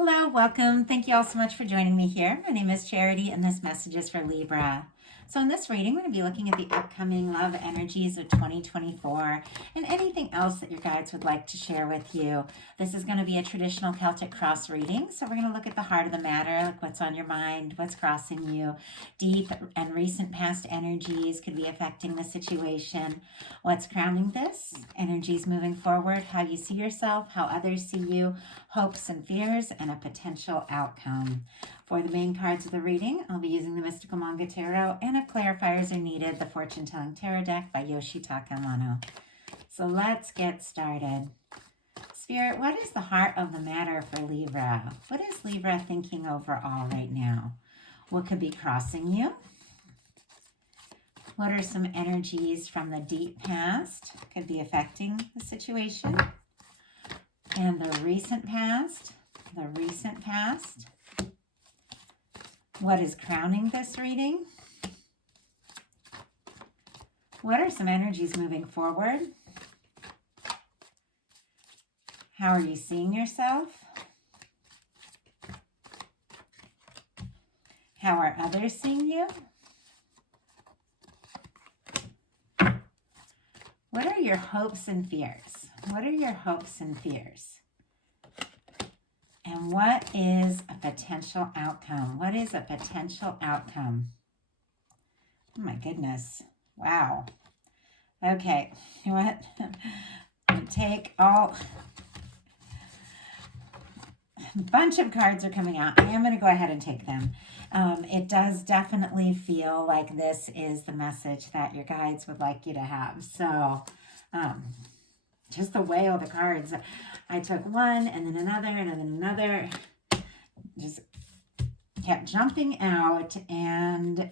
Hello, welcome. Thank you all so much for joining me here. My name is Charity, and this message is for Libra. So, in this reading, we're going to be looking at the upcoming love energies of 2024 and anything else that your guides would like to share with you. This is going to be a traditional Celtic cross reading. So, we're going to look at the heart of the matter, like what's on your mind, what's crossing you. Deep and recent past energies could be affecting the situation. What's crowning this? Energies moving forward, how you see yourself, how others see you, hopes and fears, and a potential outcome. For the main cards of the reading, I'll be using the Mystical Manga Tarot, and if clarifiers are needed, the Fortune Telling Tarot deck by Yoshitaka Amano. So let's get started. Spirit, what is the heart of the matter for Libra? What is Libra thinking overall right now? What could be crossing you? What are some energies from the deep past could be affecting the situation? And the recent past, what is crowning this reading? What are some energies moving forward? How are you seeing yourself? How are others seeing you? What are your hopes and fears? What are your hopes and fears? And what is a potential outcome? What is a potential outcome? Oh my goodness. Wow. Okay. You know what? I'm gonna take all... A bunch of cards are coming out. I am going to go ahead and take them. It does definitely feel like this is the message that your guides would like you to have. So, just the way all the cards, I took one and then another and then another, just kept jumping out, and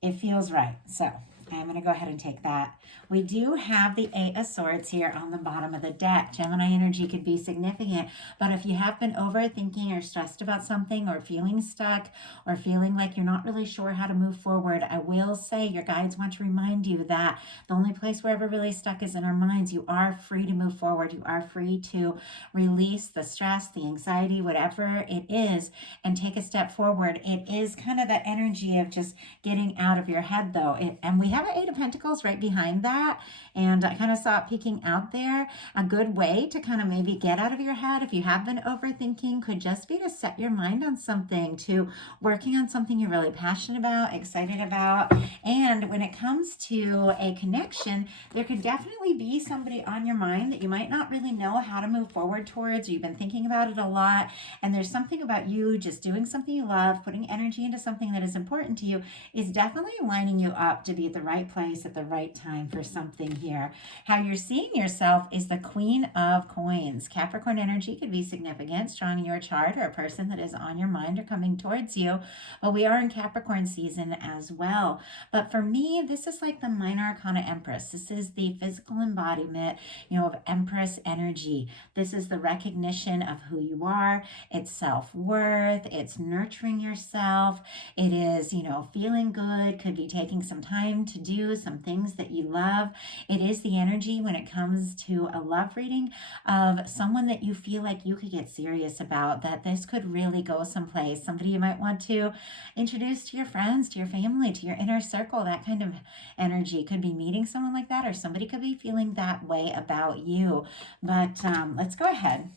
it feels right. So I'm going to go ahead and take that. We do have the Eight of Swords here on the bottom of the deck. Gemini energy could be significant, but if you have been overthinking or stressed about something or feeling stuck or feeling like you're not really sure how to move forward, I will say your guides want to remind you that the only place we're ever really stuck is in our minds. You are free to move forward. You are free to release the stress, the anxiety, whatever it is, and take a step forward. It is kind of the energy of just getting out of your head, though. And we have an Eight of Pentacles right behind that, and I kind of saw it peeking out there. A good way to kind of maybe get out of your head if you have been overthinking could just be to set your mind on something, to working on something you're really passionate about, excited about. And when it comes to a connection, there could definitely be somebody on your mind that you might not really know how to move forward towards, or you've been thinking about it a lot, and there's something about you just doing something you love, putting energy into something that is important to you, is definitely lining you up to be at the right place at the right time for something here. How you're seeing yourself is the Queen of Coins. Capricorn energy could be significant, strong in your chart, or a person that is on your mind or coming towards you. But we are in Capricorn season as well. But for me, this is like the Minor Arcana Empress. This is the physical embodiment, of Empress energy. This is the recognition of who you are. It's self-worth. It's nurturing yourself. It is, feeling good. Could be taking some time to do some things that you love. It is the energy when it comes to a love reading of someone that you feel like you could get serious about, that this could really go someplace. Somebody you might want to introduce to your friends, to your family, to your inner circle. That kind of energy could be meeting someone like that, or somebody could be feeling that way about you. But let's go ahead.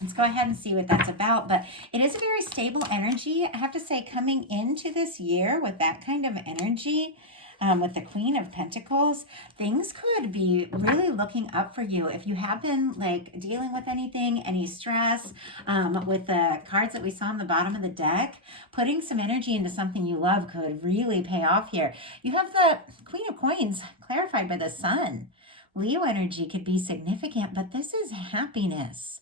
Let's go ahead and see what that's about. But it is a very stable energy. I have to say, coming into this year with that kind of energy, with the Queen of Pentacles, things could be really looking up for you. If you have been dealing with anything, any stress, with the cards that we saw on the bottom of the deck, putting some energy into something you love could really pay off here. You have the Queen of Coins clarified by the Sun. Leo energy could be significant, but this is happiness.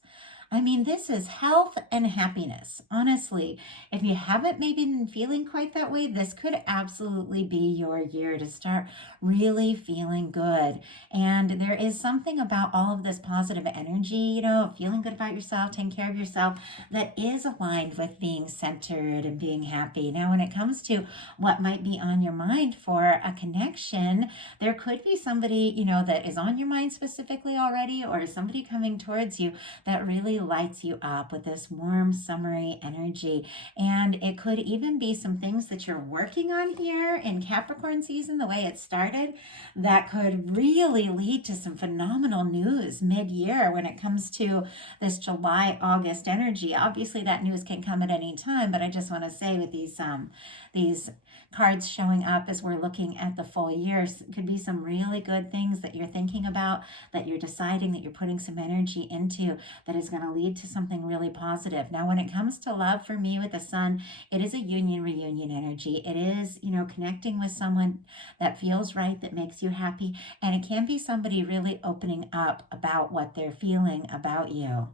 This is health and happiness. Honestly, if you haven't maybe been feeling quite that way, this could absolutely be your year to start really feeling good. And there is something about all of this positive energy, feeling good about yourself, taking care of yourself, that is aligned with being centered and being happy. Now, when it comes to what might be on your mind for a connection, there could be somebody, that is on your mind specifically already, or somebody coming towards you that really really lights you up with this warm, summery energy. And it could even be some things that you're working on here in Capricorn season, the way it started, that could really lead to some phenomenal news mid-year when it comes to this July, August energy. Obviously, that news can come at any time, but I just want to say with these cards showing up as we're looking at the full year, could be some really good things that you're thinking about, that you're deciding, that you're putting some energy into, that is going to lead to something really positive. Now, when it comes to love, for me with the sun, it is a union reunion energy. It is, connecting with someone that feels right, that makes you happy, and it can be somebody really opening up about what they're feeling about you.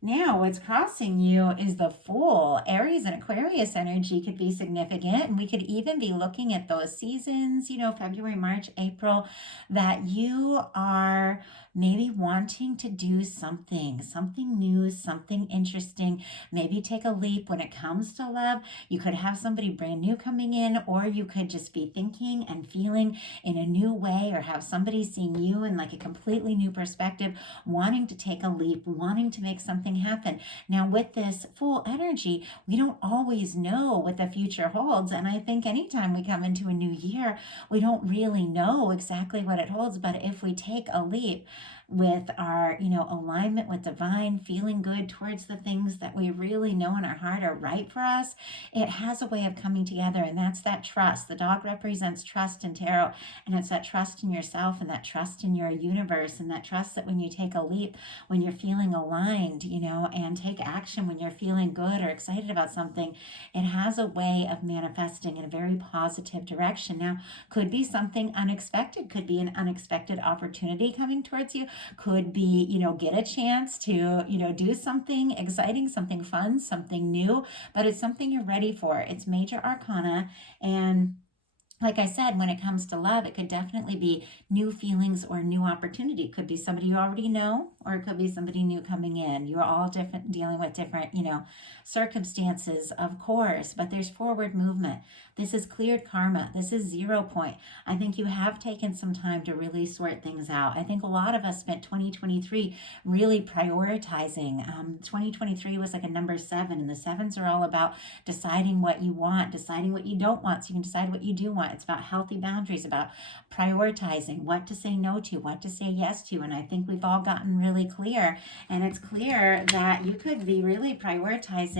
Now, what's crossing you is the Fool. Aries and Aquarius energy could be significant, and we could even be looking at those seasons, February, March, April, that you are maybe wanting to do something new, something interesting, maybe take a leap when it comes to love. You could have somebody brand new coming in, or you could just be thinking and feeling in a new way, or have somebody seeing you in like a completely new perspective, wanting to take a leap, wanting to make something happen. Now, with this Fool energy, we don't always know what the future holds. And I think anytime we come into a new year, we don't really know exactly what it holds. But if we take a leap with our, alignment with divine, feeling good towards the things that we really know in our heart are right for us, it has a way of coming together. And that's that trust. The dog represents trust in tarot, and it's that trust in yourself and that trust in your universe, and that trust that when you take a leap, when you're feeling aligned, and take action when you're feeling good or excited about something, it has a way of manifesting in a very positive direction. Now, could be something unexpected, could be an unexpected opportunity coming towards you, could be, get a chance to, do something exciting, something fun, something new, but it's something you're ready for. It's major arcana, and like I said, when it comes to love, it could definitely be new feelings or new opportunity. It could be somebody you already know, or it could be somebody new coming in. You're all different, dealing with different, circumstances, of course, but there's forward movement. This is cleared karma. This is 0 point. I think you have taken some time to really sort things out. I think a lot of us spent 2023 really prioritizing. 2023 was like a number 7, and the 7s are all about deciding what you want, deciding what you don't want, so you can decide what you do want. It's about healthy boundaries, about prioritizing what to say no to, what to say yes to. And I think we've all gotten really clear. And it's clear that you could be really prioritizing,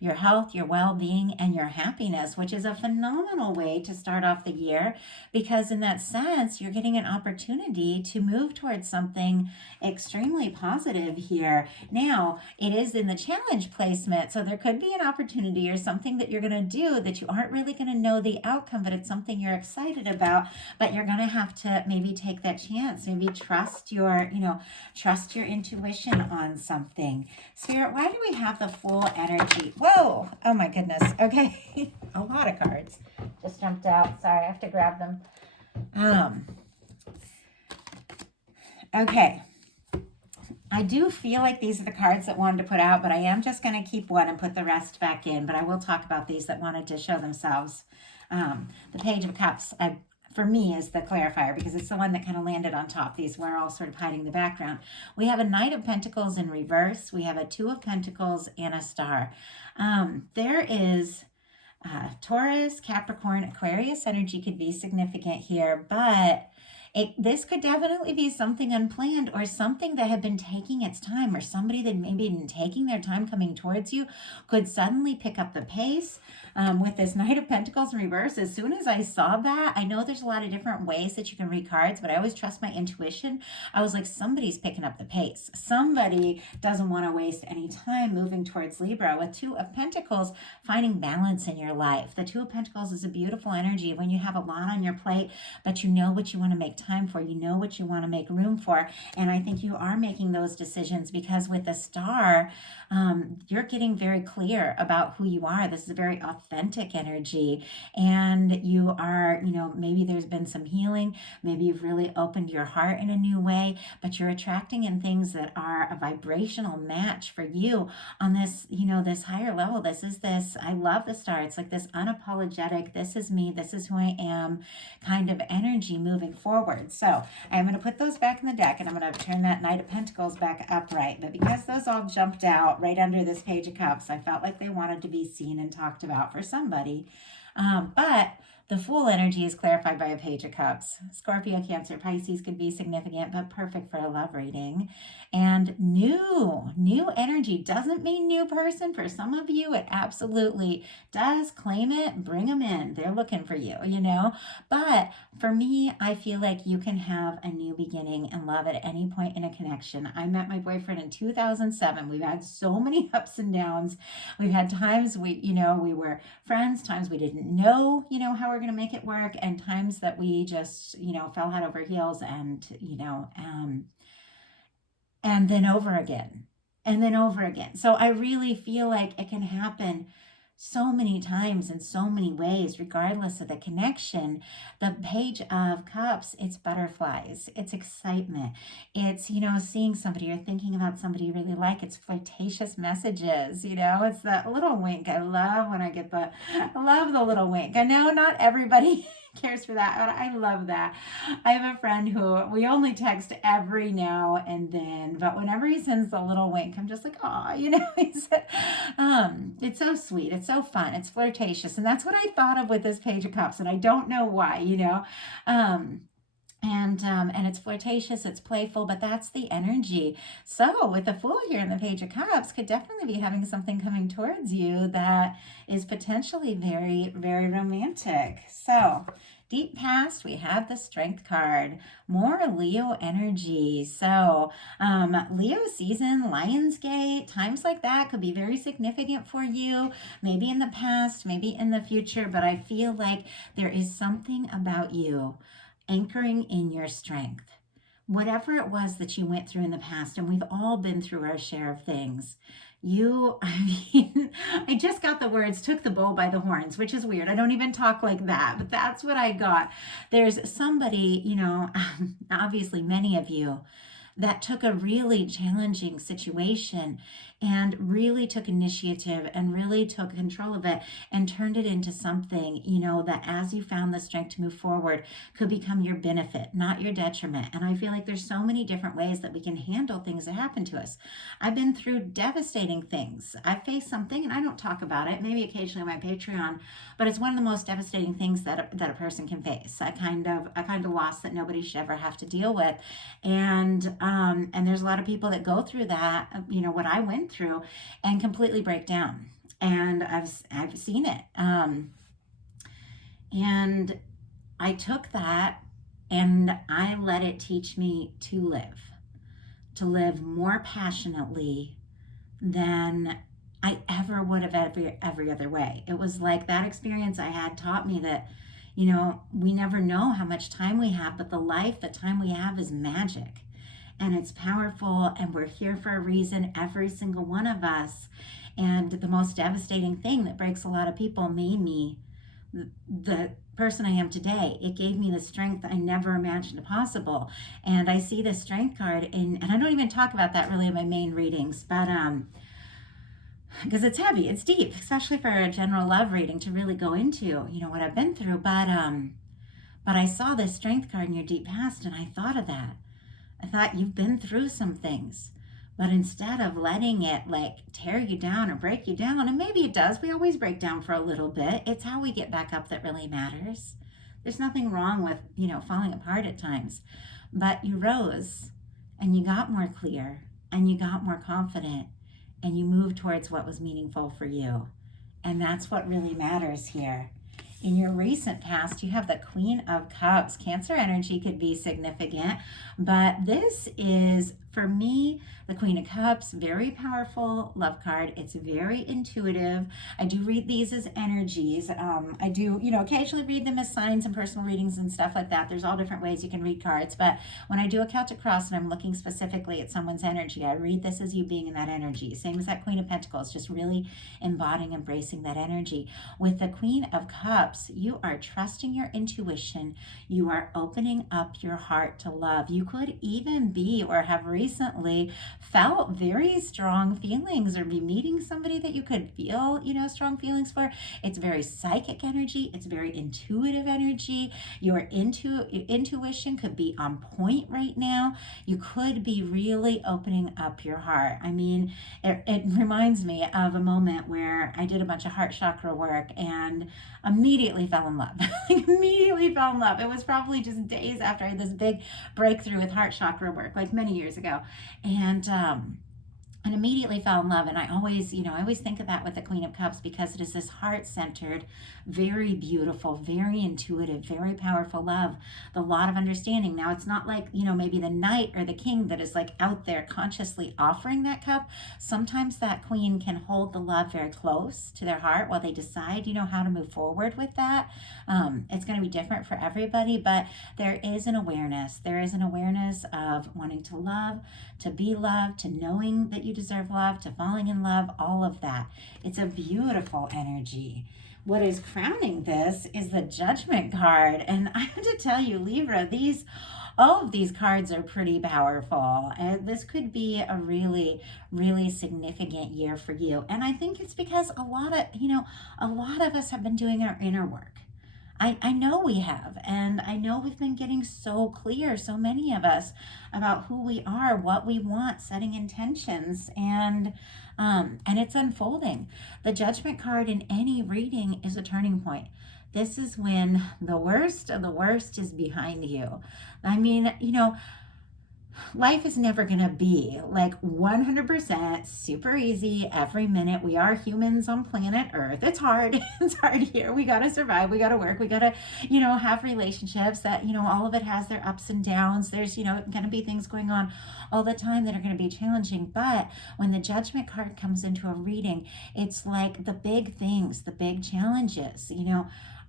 your health, your well-being, and your happiness, which is a phenomenal way to start off the year, because in that sense, you're getting an opportunity to move towards something extremely positive here. Now, it is in the challenge placement, so there could be an opportunity or something that you're going to do that you aren't really going to know the outcome, but it's something you're excited about, but you're going to have to maybe take that chance, maybe trust your intuition on something. Spirit, why do we have the Fool energy? Whoa, oh my goodness. Okay, a lot of cards just jumped out. Sorry, I have to grab them. Okay, I do feel like these are the cards that wanted to put out, but I am just going to keep one and put the rest back in, but I will talk about these that wanted to show themselves. The Page of Cups, for me, is the clarifier, because it's the one that kind of landed on top. These were all sort of hiding the background. We have a Knight of Pentacles in reverse. We have a Two of Pentacles and a Star. There is Taurus, Capricorn, Aquarius energy could be significant here, but this could definitely be something unplanned, or something that had been taking its time, or somebody that maybe been taking their time coming towards you could suddenly pick up the pace. With this Knight of Pentacles in reverse, as soon as I saw that, I know there's a lot of different ways that you can read cards, but I always trust my intuition. I was like, somebody's picking up the pace. Somebody doesn't want to waste any time moving towards Libra. With Two of Pentacles, finding balance in your life. The Two of Pentacles is a beautiful energy when you have a lot on your plate, but you know what you want to make time for. You know what you want to make room for. And I think you are making those decisions, because with the Star, you're getting very clear about who you are. This is a very authentic energy, and you are, maybe there's been some healing, maybe you've really opened your heart in a new way, but you're attracting in things that are a vibrational match for you on this, this higher level. I love the Star. It's like this unapologetic, this is me, this is who I am kind of energy moving forward. forward. So I'm going to put those back in the deck, and I'm going to turn that Knight of Pentacles back upright. But because those all jumped out right under this Page of Cups, I felt like they wanted to be seen and talked about for somebody. But the Fool energy is clarified by a Page of Cups. Scorpio, Cancer, Pisces could be significant, but perfect for a love reading. And new energy doesn't mean new person. For some of you, it absolutely does. Claim it, bring them in. They're looking for you, you know. But for me, I feel like you can have a new beginning and love at any point in a connection. I met my boyfriend in 2007. We've had so many ups and downs. We've had times we were friends, times we didn't know, how we're going to make it work, and times that we just, fell head over heels and then over again, and then over again. So I really feel like it can happen so many times in so many ways, regardless of the connection. The Page of Cups, it's butterflies, it's excitement, it's, seeing somebody or thinking about somebody you really like. It's flirtatious messages, it's that little wink. I love the little wink. I know not everybody cares for that, but I love that. I have a friend who we only text every now and then, but whenever he sends the little wink, I'm just like, oh, it's so sweet, it's so fun, it's flirtatious, and that's what I thought of with this Page of Cups, and I don't know why, and it's flirtatious, it's playful, but that's the energy. So with the Fool here in the Page of Cups, could definitely be having something coming towards you that is potentially very, very romantic. So deep past, we have the Strength card, more Leo energy. So Leo season, Lionsgate, times like that could be very significant for you, maybe in the past, maybe in the future, but I feel like there is something about you anchoring in your strength. Whatever it was that you went through in the past, and we've all been through our share of things. I just got the words, took the bull by the horns, which is weird. I don't even talk like that, but that's what I got. There's somebody, obviously many of you, that took a really challenging situation and really took initiative and really took control of it and turned it into something, that as you found the strength to move forward could become your benefit, not your detriment. And I feel like there's so many different ways that we can handle things that happen to us. I've been through devastating things. I faced something, and I don't talk about it, maybe occasionally on my Patreon, but it's one of the most devastating things that a person can face. A kind of loss that nobody should ever have to deal with. And there's a lot of people that go through that, what I went through, and completely break down. And I've seen it. And I took that and I let it teach me to live more passionately than I ever would have every other way. It was like that experience I had taught me that, we never know how much time we have, but the time we have is magic. And it's powerful, and we're here for a reason, every single one of us. And the most devastating thing that breaks a lot of people made me the person I am today. It gave me the strength I never imagined possible. And I see the Strength card, and I don't even talk about that really in my main readings, but because it's heavy, it's deep, especially for a general love reading to really go into, what I've been through. But I saw this Strength card in your deep past, and I thought of that. I thought, you've been through some things, but instead of letting it tear you down or break you down, and maybe it does, we always break down for a little bit. It's how we get back up that really matters. There's nothing wrong with, falling apart at times, but you rose and you got more clear and you got more confident and you moved towards what was meaningful for you. And that's what really matters here. In your recent past, you have the Queen of Cups. Cancer energy could be significant, but this is, for me, the Queen of Cups, very powerful love card. It's very intuitive. I do read these as energies. I do, occasionally read them as signs and personal readings and stuff like that. There's all different ways you can read cards, but when I do a Celtic cross and I'm looking specifically at someone's energy, I read this as you being in that energy. Same as that Queen of Pentacles, just really embodying, embracing that energy. With the Queen of Cups, you are trusting your intuition. You are opening up your heart to love. You could even be or have recently recently felt very strong feelings or be meeting somebody that you could feel, you know, strong feelings for. It's very psychic energy. It's very intuitive energy. Your intuition could be on point right now. You could be really opening up your heart. I mean, it reminds me of a moment where I did a bunch of heart chakra work and immediately fell in love. Like, immediately fell in love. It was probably just days after I had this big breakthrough with heart chakra work, like many years ago. And immediately fell in love. And I always, you know, I always think of that with the Queen of Cups, because it is this heart-centered, very beautiful, very intuitive, very powerful love, the lot of understanding. Now, it's not like, you know, maybe the Knight or the King that is like out there consciously offering that cup. Sometimes that Queen can hold the love very close to their heart while they decide, you know, how to move forward with that. It's going to be different for everybody, but there is an awareness. There is an awareness of wanting to love, to be loved, to knowing that you deserve love, to falling in love, all of that. It's a beautiful energy. What is crowning this is the Judgment card. And I have to tell you, Libra, all of these cards are pretty powerful. And this could be a really, really significant year for you. And I think it's because a lot of us have been doing our inner work. I know we have, and I know we've been getting so clear, so many of us, about who we are, what we want, setting intentions, and it's unfolding. The Judgment card in any reading is a turning point. This is when the worst of the worst is behind you. I mean, you know, life is never going to be like 100% super easy every minute. We are humans on planet Earth. It's hard. It's hard here. We got to survive. We got to work. We got to, you know, have relationships that, you know, all of it has their ups and downs. There's, you know, going to be things going on all the time that are going to be challenging. But when the Judgment card comes into a reading, it's like the big things, the big challenges, you know,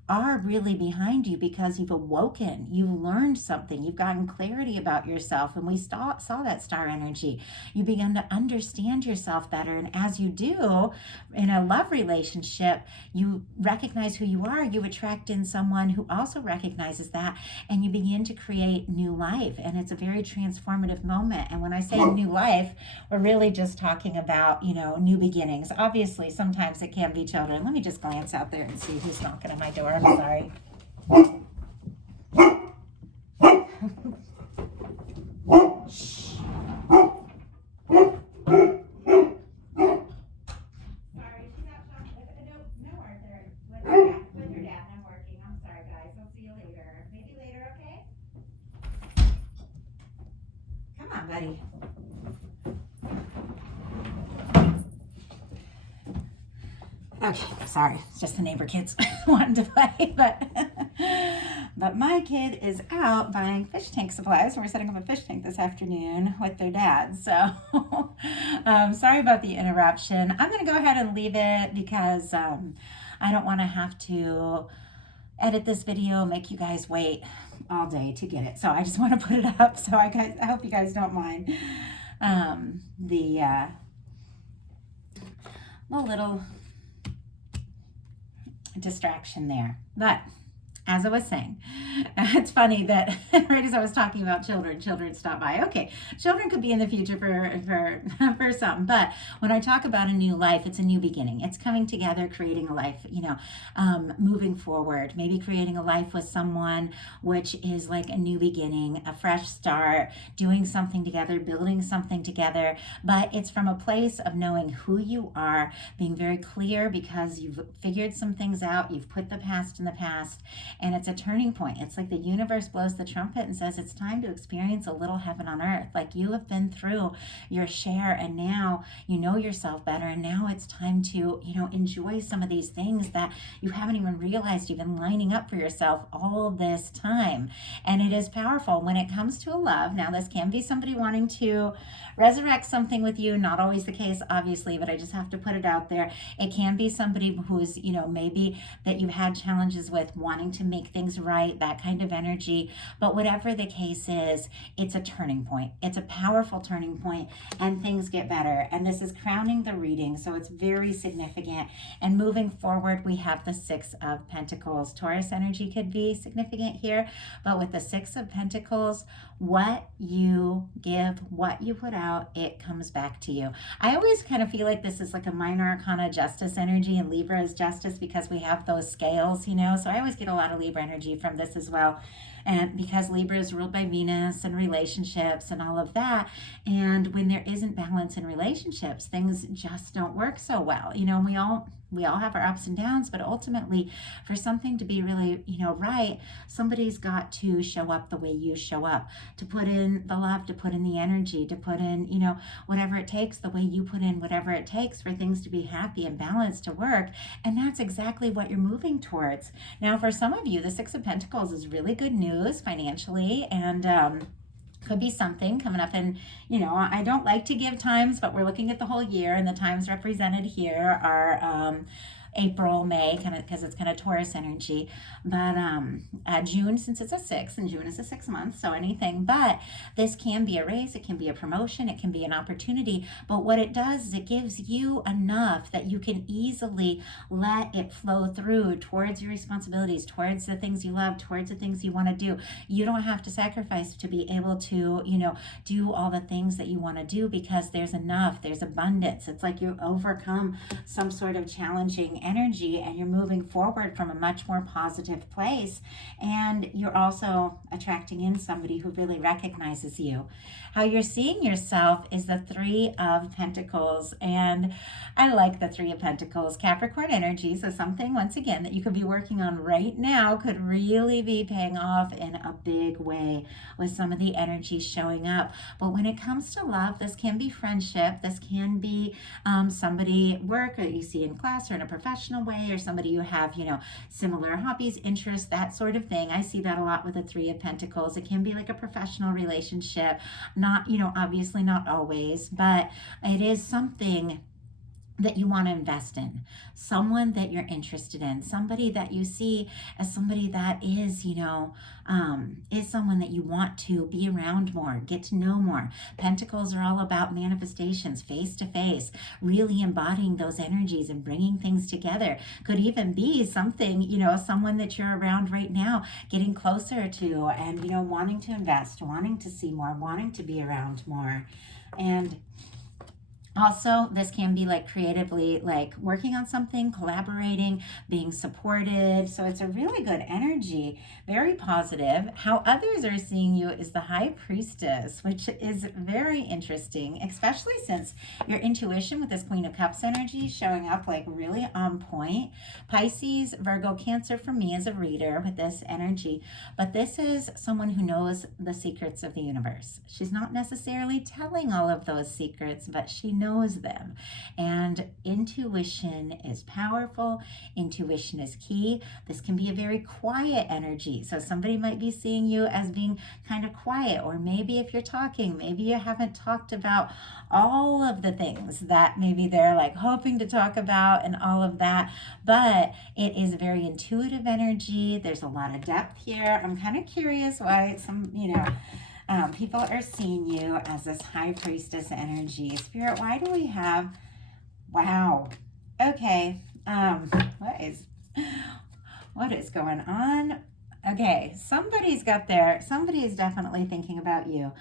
are really behind you, because you've awoken, you've learned something, you've gotten clarity about yourself. And we saw that star energy. You begin to understand yourself better. And as you do in a love relationship, you recognize who you are. You attract in someone who also recognizes that, and you begin to create new life. And it's a very transformative moment. And when I say new life, we're really just talking about, you know, new beginnings. Obviously, sometimes it can be children. Let me just glance out there and see who's knocking at my door. I'm sorry. Shh. Sorry, she's out shopping. No, Arthur. With her dad, and I'm working. I'm sorry, guys. I'll see you later. Maybe later, okay? Come on, buddy. Okay, sorry, it's just the neighbor kids wanting to play, but my kid is out buying fish tank supplies. We're setting up a fish tank this afternoon with their dad, so sorry about the interruption. I'm going to go ahead and leave it because I don't want to have to edit this video, make you guys wait all day to get it, so I just want to put it up, so I hope you guys don't mind the little distraction there. But as I was saying, it's funny that right as I was talking about children stop by. Okay, children could be in the future for some, but when I talk about a new life, it's a new beginning. It's coming together, creating a life, you know, moving forward, maybe creating a life with someone, which is like a new beginning, a fresh start, doing something together, building something together. But it's from a place of knowing who you are, being very clear because you've figured some things out, you've put the past in the past, and it's a turning point. It's like the universe blows the trumpet and says it's time to experience a little heaven on earth. Like, you have been through your share, and now you know yourself better, and now it's time to, you know, enjoy some of these things that you haven't even realized you've been lining up for yourself all this time. And it is powerful when it comes to a love. Now, this can be somebody wanting to resurrect something with you. Not always the case, obviously, but I just have to put it out there. It can be somebody who's, you know, maybe that you've had challenges with, wanting to make things right, that kind of energy. But whatever the case is, it's a turning point. It's a powerful turning point, and things get better. And this is crowning the reading, so it's very significant. And moving forward, we have the Six of Pentacles. Taurus energy could be significant here, but with the Six of Pentacles, What you give, what you put out, it comes back to you. I always kind of feel like this is like a minor arcana justice energy, and Libra is justice because we have those scales, you know. So I always get a lot of Libra energy from this as well. And because Libra is ruled by Venus and relationships and all of that. And when there isn't balance in relationships, things just don't work so well. You know, we all have our ups and downs, but ultimately for something to be really, you know, right, somebody's got to show up the way you show up, to put in the love, to put in the energy, to put in, you know, whatever it takes, the way you put in whatever it takes for things to be happy and balanced to work. And that's exactly what you're moving towards. Now, for some of you, the Six of Pentacles is really good news financially, and could be something coming up. And you know, I don't like to give times, but we're looking at the whole year, and the times represented here are April, May, kind of, because it's kind of Taurus energy. But June, since it's a 6, and June is a 6 month, so anything. But this can be a raise, it can be a promotion, it can be an opportunity. But what it does is it gives you enough that you can easily let it flow through towards your responsibilities, towards the things you love, towards the things you want to do. You don't have to sacrifice to be able to, you know, do all the things that you want to do, because there's enough, there's abundance. It's like you overcome some sort of challenging energy, and you're moving forward from a much more positive place. And you're also attracting in somebody who really recognizes you. How you're seeing yourself is the Three of Pentacles. And I like the Three of Pentacles, Capricorn energy. So something, once again, that you could be working on right now could really be paying off in a big way with some of the energy showing up. But when it comes to love, this can be friendship. This can be somebody at work that you see in class or in a professional way, or somebody you have, you know, similar hobbies, interests, that sort of thing. I see that a lot with the Three of Pentacles. It can be like a professional relationship, not, you know, obviously not always, but it is something that you want to invest in, someone that you're interested in, somebody that you see as somebody that is, you know, is someone that you want to be around more, get to know more. Pentacles are all about manifestations, face to face, really embodying those energies and bringing things together. Could even be something, you know, someone that you're around right now, getting closer to, and, you know, wanting to invest, wanting to see more, wanting to be around more. And also, this can be like creatively, like working on something, collaborating, being supported. So it's a really good energy, very positive. How others are seeing you is the High Priestess, which is very interesting, especially since your intuition with this Queen of Cups energy showing up like really on point. Pisces, Virgo, Cancer for me as a reader with this energy. But this is someone who knows the secrets of the universe. She's not necessarily telling all of those secrets, but she knows them. And intuition is powerful. Intuition is key. This can be a very quiet energy. So somebody might be seeing you as being kind of quiet, or maybe if you're talking, maybe you haven't talked about all of the things that maybe they're like hoping to talk about and all of that. But it is a very intuitive energy. There's a lot of depth here. I'm kind of curious why some, you know, people are seeing you as this High Priestess energy. Spirit, why do we have, wow, okay, what is going on? Okay, somebody is definitely thinking about you.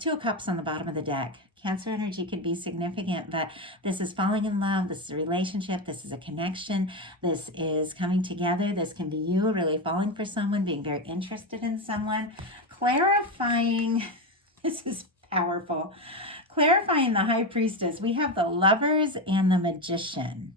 Two of Cups on the bottom of the deck. Cancer energy could be significant, but this is falling in love. This is a relationship. This is a connection. This is coming together. This can be you really falling for someone, being very interested in someone. Clarifying, this is powerful. Clarifying the High Priestess. We have the Lovers and the Magician.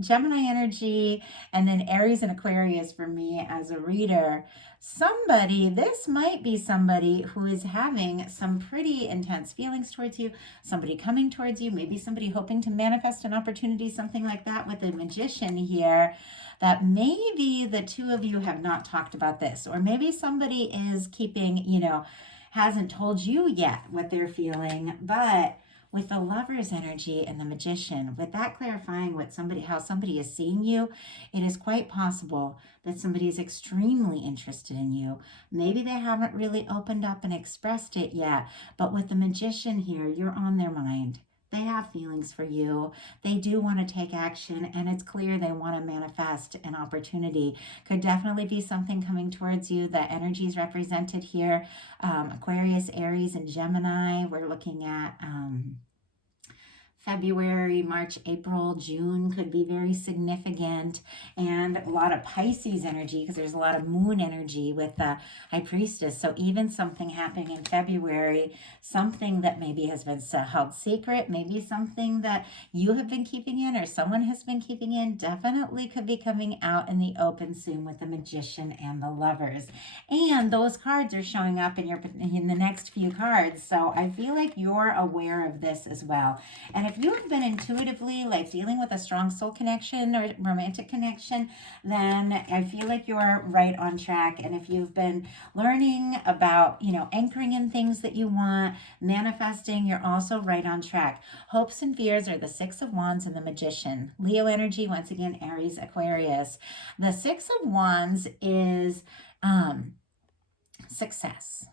Gemini energy, and then Aries and Aquarius for me as a reader. This might be somebody who is having some pretty intense feelings towards you, somebody coming towards you, maybe somebody hoping to manifest an opportunity, something like that with the Magician here, that maybe the two of you have not talked about this, or maybe somebody is keeping, you know, hasn't told you yet what they're feeling. But with the Lover's energy and the Magician, with that clarifying how somebody is seeing you, it is quite possible that somebody is extremely interested in you. Maybe they haven't really opened up and expressed it yet, but with the Magician here, you're on their mind. They have feelings for you. They do want to take action, and it's clear they want to manifest an opportunity. Could definitely be something coming towards you. The energy is represented here. Aquarius, Aries, and Gemini. We're looking at February, March, April, June could be very significant, and a lot of Pisces energy because there's a lot of moon energy with the High Priestess. So even something happening in February, something that maybe has been held secret, maybe something that you have been keeping in or someone has been keeping in, definitely could be coming out in the open soon with the Magician and the Lovers. And those cards are showing up in the next few cards. So I feel like you're aware of this as well. And if you have been intuitively like dealing with a strong soul connection or romantic connection, then I feel like you're right on track. And if you've been learning about, anchoring in things that you want, manifesting, you're also right on track. Hopes and fears are the Six of Wands and the Magician. Leo energy, once again, Aries, Aquarius. The Six of Wands is success.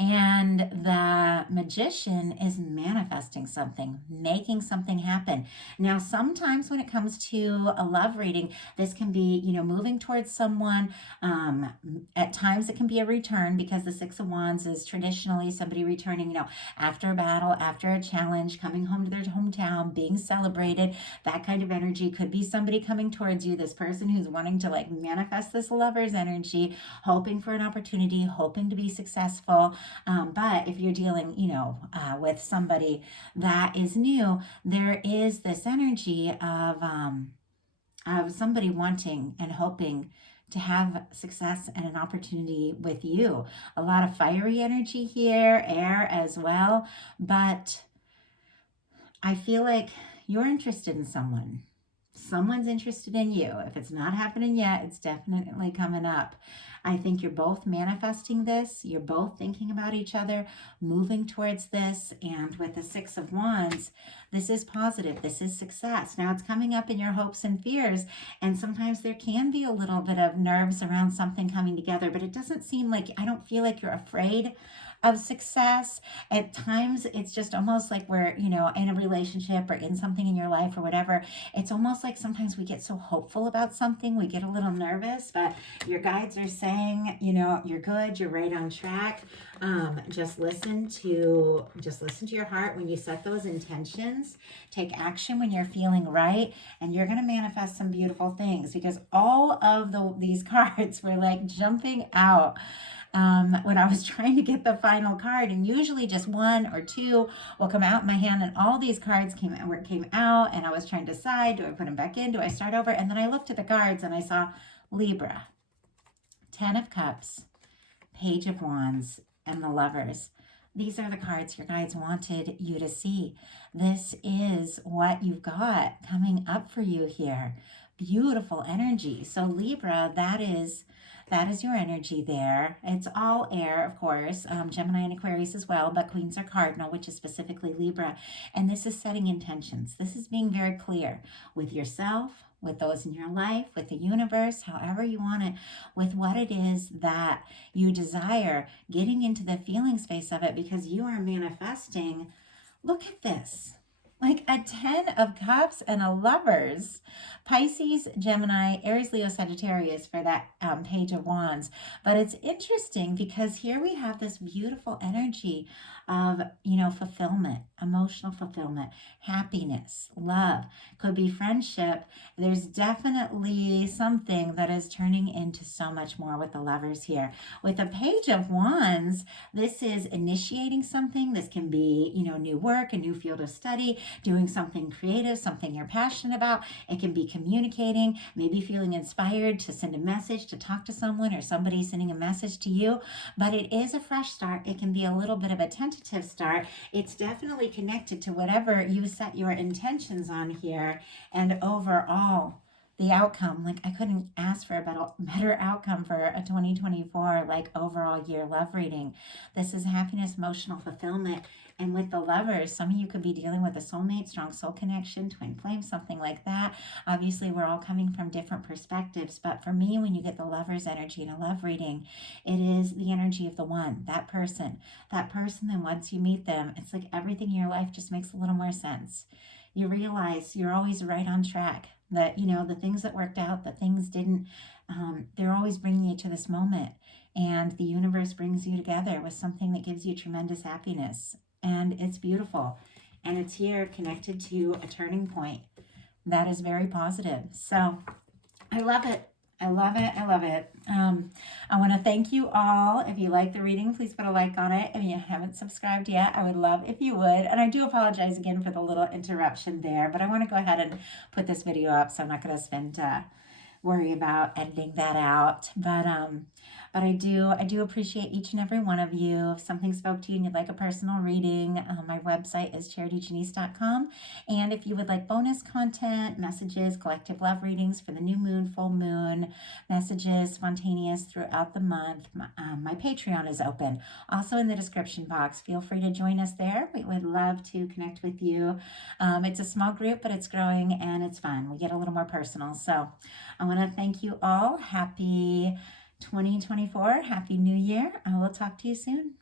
And the Magician is manifesting something, making something happen. Now, sometimes when it comes to a love reading, this can be, moving towards someone. At times it can be a return because the Six of Wands is traditionally somebody returning, after a battle, after a challenge, coming home to their hometown, being celebrated. That kind of energy could be somebody coming towards you, this person who's wanting to like manifest this lover's energy, hoping for an opportunity, hoping to be successful. But if you're dealing, with somebody that is new, there is this energy of somebody wanting and hoping to have success and an opportunity with you. A lot of fiery energy here, air as well. But I feel like you're interested in someone. Someone's interested in you. If it's not happening yet, it's definitely coming up. I think you're both manifesting this. You're both thinking about each other, moving towards this. And with the Six of Wands, this is positive. This is success. Now it's coming up in your hopes and fears. And sometimes there can be a little bit of nerves around something coming together, but it doesn't seem like, I don't feel like you're afraid of success. At times it's just almost like we're, in a relationship or in something in your life or whatever. It's almost like sometimes we get so hopeful about something, we get a little nervous, but your guides are saying, you're good, you're right on track. Just listen to your heart when you set those intentions. Take action when you're feeling right, and you're going to manifest some beautiful things, because all of these cards were like jumping out when I was trying to get the final card, and usually just one or two will come out in my hand, and all these cards came out, and I was trying to decide, do I put them back in, do I start over? And then I looked at the cards and I saw Libra, 10 of Cups, Page of Wands, and the Lovers. These are the cards your guides wanted you to see. This is what you've got coming up for you here. Beautiful energy. So Libra, that is your energy there. It's all air, of course, Gemini and Aquarius as well, but Queens are cardinal, which is specifically Libra. And this is setting intentions. This is being very clear with yourself, with those in your life, with the universe, however you want it, with what it is that you desire, getting into the feeling space of it, because you are manifesting. Look at this. Like a 10 of Cups and a Lovers. Pisces, Gemini, Aries, Leo, Sagittarius for that Page of Wands. But it's interesting because here we have this beautiful energy of, fulfillment, emotional fulfillment, happiness, love. Could be friendship. There's definitely something that is turning into so much more with the Lovers here. With the Page of Wands, this is initiating something. This can be, new work, a new field of study, doing something creative, something you're passionate about. It can be communicating, maybe feeling inspired to send a message, to talk to someone, or somebody sending a message to you. But it is a fresh start. It can be a little bit of a tentative start. It's definitely connected to whatever you set your intentions on here. And overall, the outcome. Like, I couldn't ask for a better outcome for a 2024, like, overall year love reading. This is happiness, emotional fulfillment. And with the lovers, some of you could be dealing with a soulmate, strong soul connection, twin flame, something like that. Obviously, we're all coming from different perspectives. But for me, when you get the lover's energy in a love reading, it is the energy of the one, that person. That person, then once you meet them, it's like everything in your life just makes a little more sense. You realize you're always right on track. That, the things that worked out, the things didn't, they're always bringing you to this moment. And the universe brings you together with something that gives you tremendous happiness. And it's beautiful. And it's here connected to a turning point that is very positive. So I love it. I love it. I love it. I want to thank you all. If you like the reading, please put a like on it. If you haven't subscribed yet, I would love if you would. And I do apologize again for the little interruption there, but I want to go ahead and put this video up, so I'm not going to worry about editing that out. But I do appreciate each and every one of you. If something spoke to you and you'd like a personal reading, my website is charityjanice.com. And if you would like bonus content, messages, collective love readings for the new moon, full moon, messages spontaneous throughout the month, my Patreon is open. Also in the description box. Feel free to join us there. We would love to connect with you. It's a small group, but it's growing and it's fun. We get a little more personal. So I want to thank you all. Happy 2024. Happy New Year. I will talk to you soon.